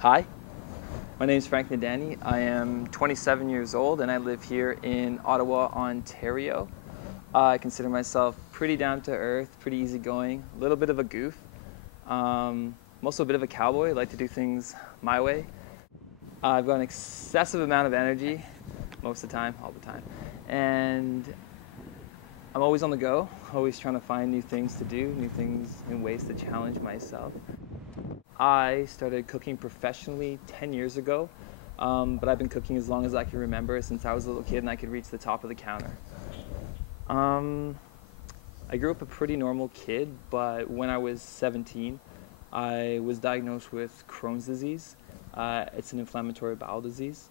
Hi, my name is Franky. I am 27 years old and I live here in Ottawa, Ontario. I consider myself pretty down to earth, pretty easygoing, a little bit of a goof. I'm also a bit of a cowboy, I like to do things my way. I've got an excessive amount of energy, most of the time, all the time. And I'm always on the go, always trying to find new things to do, new things and ways to challenge myself. I started cooking professionally 10 years ago, but I've been cooking as long as I can remember, since I was a little kid and I could reach the top of the counter. I grew up a pretty normal kid, but when I was 17, I was diagnosed with Crohn's disease. It's an inflammatory bowel disease.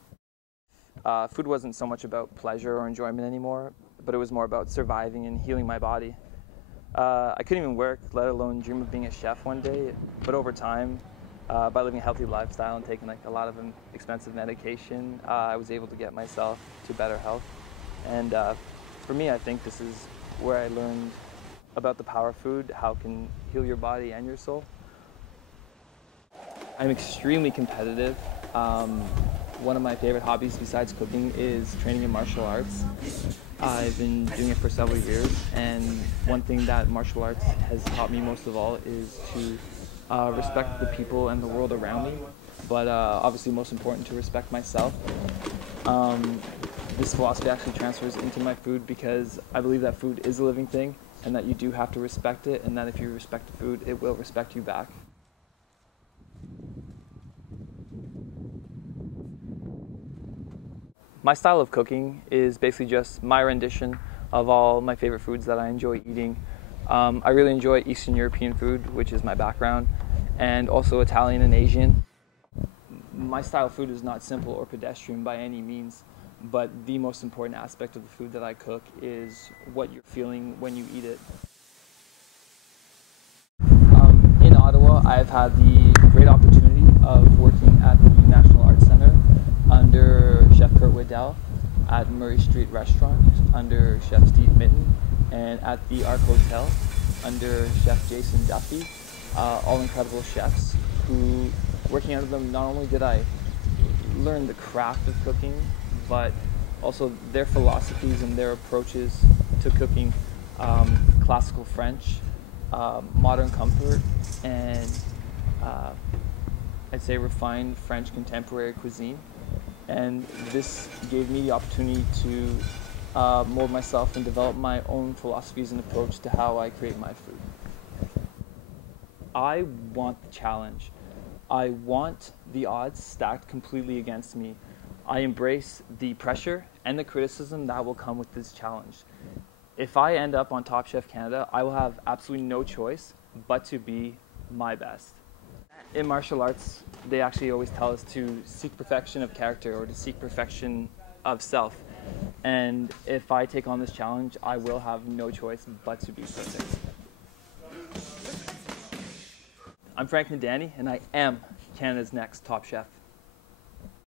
Food wasn't so much about pleasure or enjoyment anymore, but it was more about surviving and healing my body. I couldn't even work, let alone dream of being a chef one day, but over time, by living a healthy lifestyle and taking a lot of expensive medication, I was able to get myself to better health. And for me, I think this is where I learned about the power of food, how it can heal your body and your soul. I'm extremely competitive. One of my favorite hobbies besides cooking is training in martial arts. I've been doing it for several years, and one thing that martial arts has taught me most of all is to respect the people and the world around me, but obviously most important to respect myself. This philosophy actually transfers into my food because I believe that food is a living thing and that you do have to respect it, and that if you respect the food, it will respect you back. My style of cooking is basically just my rendition of all my favorite foods that I enjoy eating. I really enjoy Eastern European food, which is my background, and also Italian and Asian. My style of food is not simple or pedestrian by any means, but the most important aspect of the food that I cook is what you're feeling when you eat it. In Ottawa, I've had the great opportunity of working at the National Arts Centre under Chef Kurt Waddell, at Murray Street Restaurant under Chef Steve Mitten, and at the Arc Hotel under Chef Jason Duffy, all incredible chefs who, working under them, not only did I learn the craft of cooking, but also their philosophies and their approaches to cooking, classical French, modern comfort, and I'd say refined French contemporary cuisine. And this gave me the opportunity to mold myself and develop my own philosophies and approach to how I create my food. I want the challenge. I want the odds stacked completely against me. I embrace the pressure and the criticism that will come with this challenge. If I end up on Top Chef Canada, I will have absolutely no choice but to be my best. In martial arts, they actually always tell us to seek perfection of character or to seek perfection of self. And if I take on this challenge, I will have no choice but to be perfect. I'm Frank Nadani, and I am Canada's next top chef.